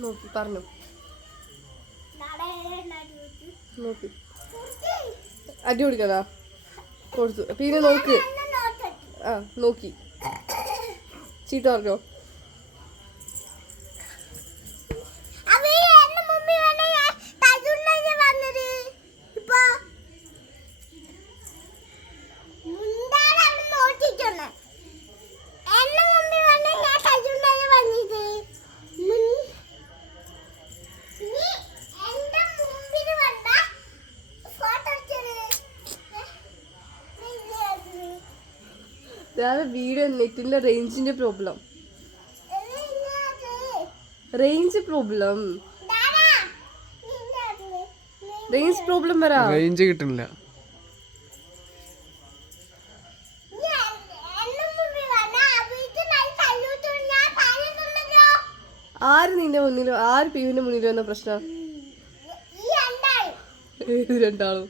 നോക്കി പറഞ്ഞു നോക്കി അടി കൊടുക്കതാ കൊടുത്തു പിന്നെ നോക്ക് ആ നോക്കി ചീത്ത പറഞ്ഞോ വീഡിയോ നെറ്റിന്റെ റേഞ്ചിന്റെ പ്രോബ്ലം വരാ റേഞ്ച് കിട്ടുന്നില്ല. ആര് നിന്റെ മുന്നിലോ ആര് പിവിന്റെ മുന്നിലോ എന്ന പ്രശ്നം രണ്ടാളും